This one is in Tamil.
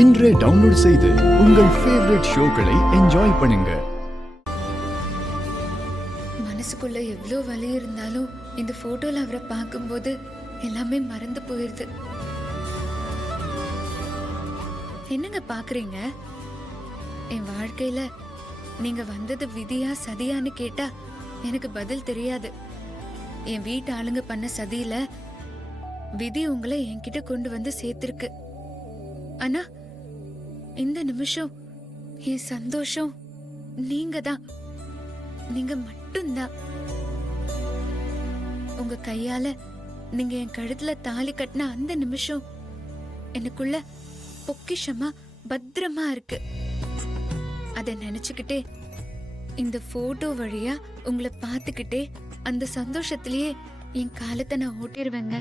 இன்றே டவுன்லோட் செய்து உங்கள் ஃபேவரட் ஷோக்களை என்ஜாய் பண்ணுங்க. மனசுக்குள்ள எவ்வளோ வலி இருந்தாலும் இந்த போட்டோல அவரை பார்க்கும்போது எல்லாமே மறந்து போயிருது. என்னங்க பாக்குறீங்க? என் வாழ்க்கையில நீங்க வந்தது விதியா சதியான்னு கேட்டா எனக்கு பதில் தெரியாது. என் வீட்டு ஆளுங்க பண்ண சதியில விதி உங்களை என்கிட்ட கொண்டு வந்து சேர்த்திருக்கு. ஆனா இந்த நிமிஷம் என் சந்தோஷம் நீங்க தான், நீங்க மட்டும்தான். உங்க கையால நீங்க என் கழுத்துல தாலி கட்டின அந்த நிமிஷம் எனக்குள்ள பொக்கிஷமா பத்திரமா இருக்கு. அத நினைச்சுக்கிட்டே இந்த போட்டோ வழியா உங்களை பார்த்துக்கிட்டே அந்த சந்தோஷத்திலேயே என் காலத்தை நான் ஓட்டிடுவேங்க.